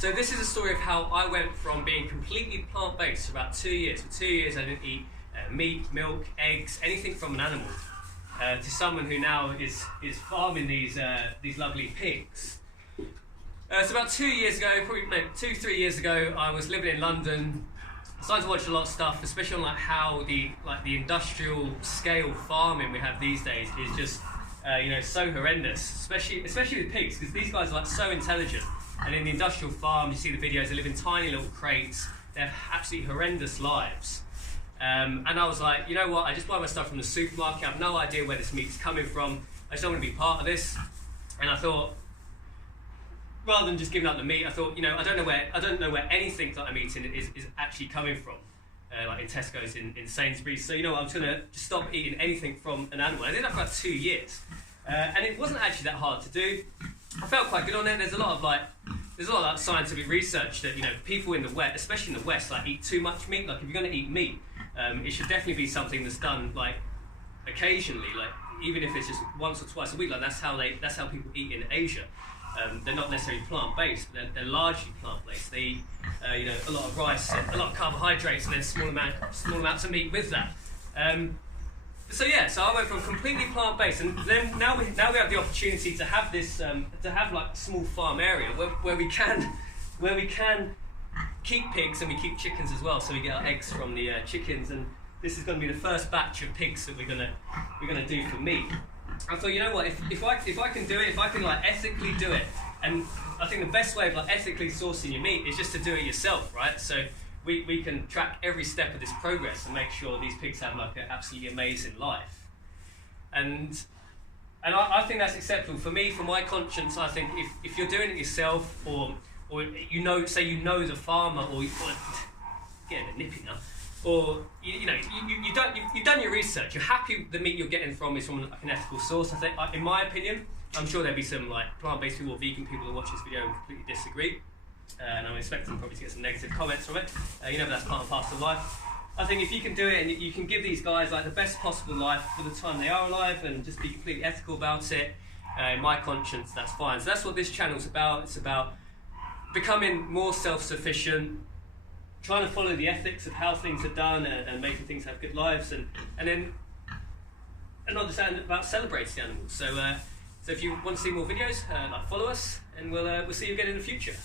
So this is a story of how I went from being completely plant-based for about 2 years. For 2 years I didn't eat meat, milk, eggs, anything from an animal, to someone who now is farming these lovely pigs. So about 2 years ago, probably no, 2-3 years ago, I was living in London. I started to watch a lot of stuff, especially on how the industrial scale farming we have these days is just so horrendous, especially with pigs, because these guys are so intelligent. And in the industrial farm, you see the videos, they live in tiny little crates. They have absolutely horrendous lives. And I was like, you know what, I just buy my stuff from the supermarket. I have no idea where this meat's coming from. I just don't want to be part of this. And I thought, rather than just giving up the meat, I thought, I don't know where anything that I'm eating is actually coming from. Like in Tesco's, in Sainsbury's. So I'm just going to stop eating anything from an animal. I did that for about 2 years. And it wasn't actually that hard to do. I felt quite good on it. There's a lot of scientific research that people in the West, especially in the West, eat too much meat. Like if you're going to eat meat, it should definitely be something that's done occasionally, even if it's just once or twice a week. That's how people eat in Asia. They're not necessarily plant-based, but they're largely plant-based. They eat a lot of rice, a lot of carbohydrates, and then small amounts of meat with that. So I went from completely plant-based, and then now we have the opportunity to have this small farm area where we can keep pigs, and we keep chickens as well. So we get our eggs from the chickens, and this is going to be the first batch of pigs that we're gonna do for meat. I thought, you know what, if I can do it, if I can ethically do it, and I think the best way of ethically sourcing your meat is just to do it yourself, right? So we can track every step of this progress and make sure these pigs have an absolutely amazing life. And I think that's acceptable. For me, for my conscience, I think if you're doing it yourself, or say you know the farmer, or getting a bit nippy now, or you've done your research, you're happy the meat you're getting from is from an ethical source. I think, in my opinion, I'm sure there'll be some plant-based people or vegan people who watch this video and completely disagree. And I'm expecting probably to get some negative comments from it. But that's part and parcel of life. I think if you can do it and you can give these guys the best possible life for the time they are alive, and just be completely ethical about it, in my conscience, that's fine. So that's what this channel's about. It's about becoming more self-sufficient, trying to follow the ethics of how things are done, and making things have good lives, and not just about celebrating the animals. So if you want to see more videos, follow us, and we'll see you again in the future.